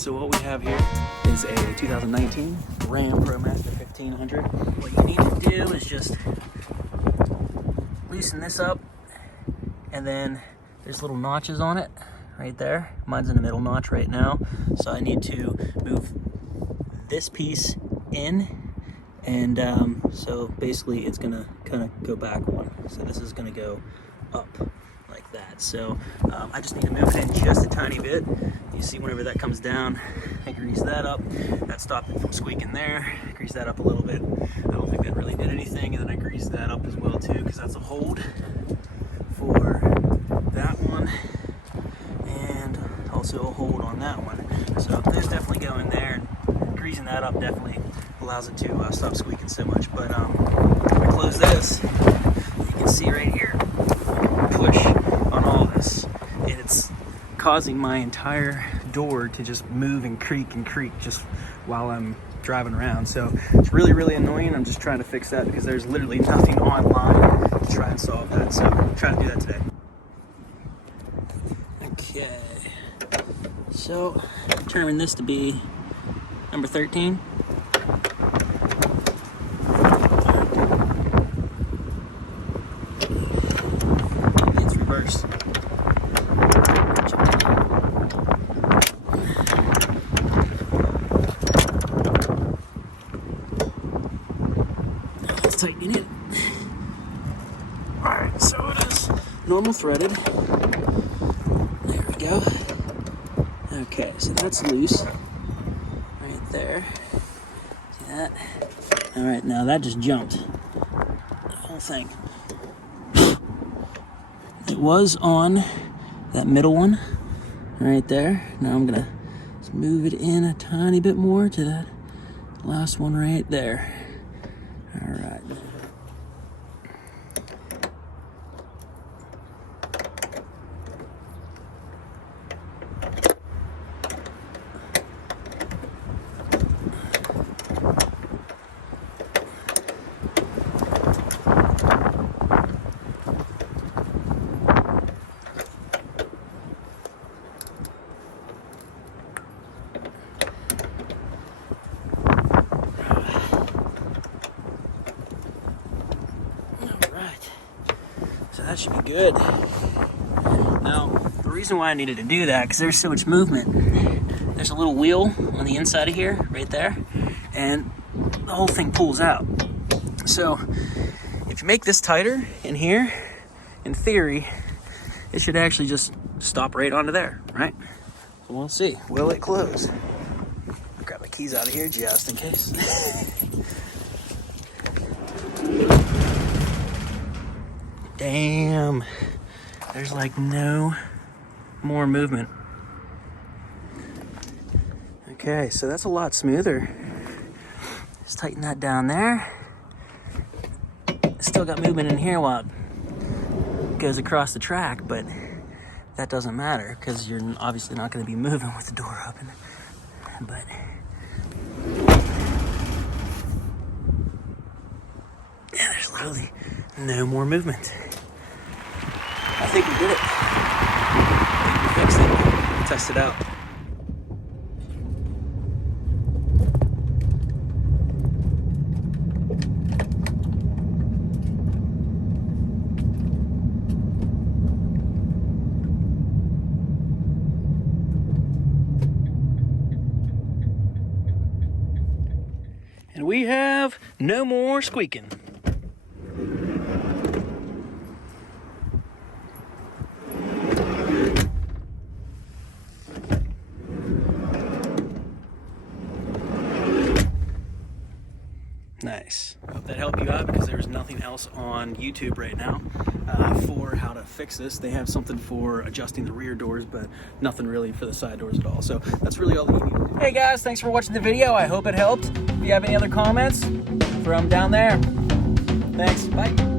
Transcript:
So what we have here is a 2019 RAM PROMASTER 1500. What you need to do is just loosen this up, and then there's little notches on it right there. Mine's in the middle notch right now, so I need to move this piece in, and so basically it's gonna kind of go back one. So this is gonna go up like that. So I just need to move it in just a tiny bit. You see, whenever that comes down, I grease that up. That stopped it from squeaking there. Grease that up a little bit. I don't think that really did anything. And then I grease that up as well too, because that's a hold for that one, and also a hold on that one. So those definitely go in there. Greasing that up definitely allows it to stop squeaking so much. But when I close this, you can see right here, push on all this, and it's causing my entire door to just move and creak just while I'm driving around. So it's really, really annoying. I'm just trying to fix that because there's literally nothing online to try and solve that. So I'm trying to do that today. Okay, so I determined this to be number 13. It's reversed. Let's tighten it. Alright, so it is normal threaded. There we go. Okay, so that's loose right there. See that? Alright, now that just jumped. The whole thing. It was on that middle one right there. Now I'm gonna just move it in a tiny bit more to that last one right there. Alright. So that should be good. Now, the reason why I needed to do that, because there's so much movement. There's a little wheel on the inside of here, right there, and the whole thing pulls out. So, if you make this tighter in here, in theory, it should actually just stop right onto there, right? So we'll see. Will it close? I'll grab my keys out of here just in case. Damn, there's like no more movement. Okay, so that's a lot smoother. Just tighten that down there. Still got movement in here while it goes across the track, but that doesn't matter because you're obviously not going to be moving with the door open. But yeah, there's literally no more movement. I think we did it. I think we fixed it. We'll test it out. And we have no more squeaking. Nice. Hope that helped you out, because there's nothing else on YouTube right now for how to fix this. They have something for adjusting the rear doors, but nothing really for the side doors at all. So that's really all that you need. Hey guys, thanks for watching the video. I hope it helped. If you have any other comments, throw them down there. Thanks. Bye.